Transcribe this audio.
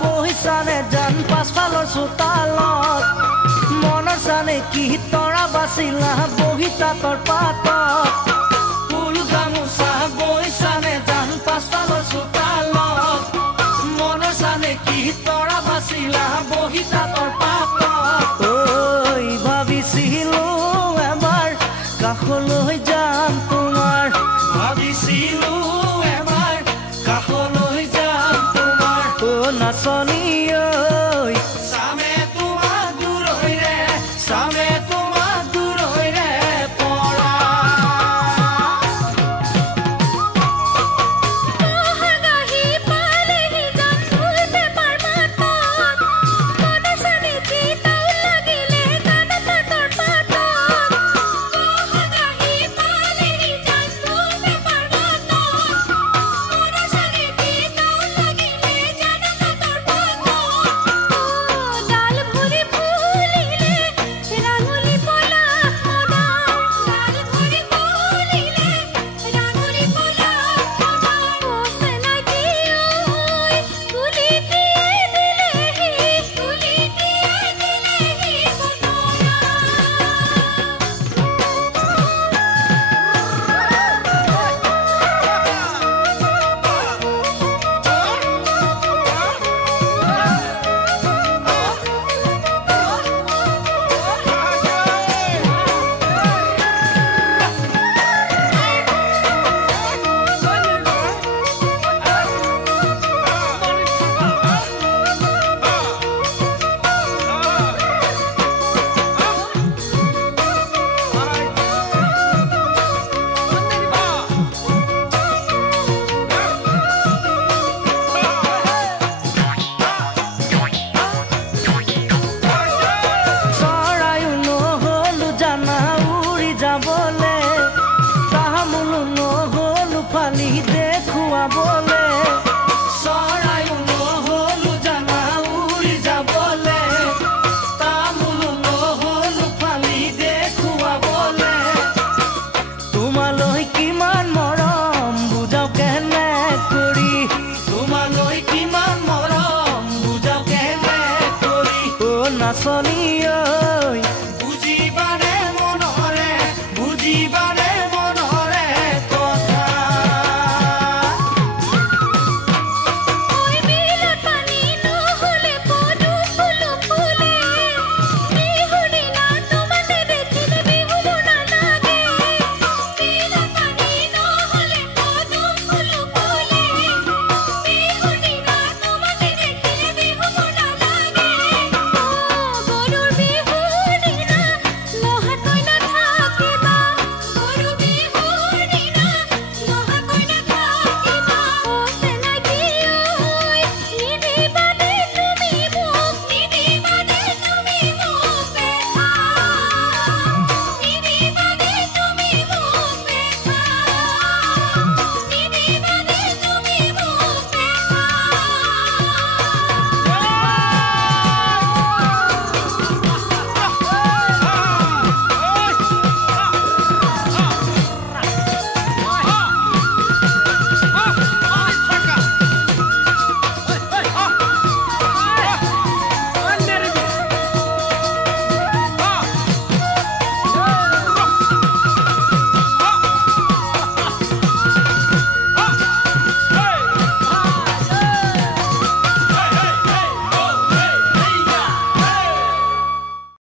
বহিছানে জান পাছফালৰ চোতালত মনৰ চানে কি তৰা বাচিলা বহি তাঁতৰ পাতত ফুল গামোচা বহিছানে জান পাছফালৰ চোতালত মনৰ চানে কি তৰা বাচিলা বহি তাঁতৰ পাতত ঐ ভাবিছিলো এবাৰ কাষলৈ যাম তোমাৰ ভাবিছিলো এবাৰ কাষলৈ যাম তোমাৰ ও নাচনী ঐ চামে তোমাৰ দূৰৈৰে চামে তোমাৰ দূৰৈৰে পৰা মহাগাহি পালেহি জান ফুল পেপাৰ মাতত মনৰ চানে কি তাও লাগিলে গান তাঁতৰ পাতত মহাগাহি পালেহি জান ফুল পেপাৰ মাতত মনৰ চানে কি তাও লাগিলে গান তাঁতৰ পাতত ডাল ভৰি ফুলিলে ৰাঙলী পলাশ মনৰ ডাল ভৰি ফুলিলে ৰাঙলী পলাশ মনৰ ও চেনাকি ঐ তুলি দিয়ে দিলেহি চৰায়ো নহ'লো জানা উৰি যাবলে তামোলো নহ'লো ফালি দেখুৱাবলে চৰায়ো নহ'লো জানা উৰি যাবলে তামোলো নহ'লো ফালি দেখুৱাবলে তোমালৈ কিমান মৰম বুজাও কেনে কৰি তোমালৈ কিমান মৰম বুজাও কেনে কৰি ও নাচনী ঐ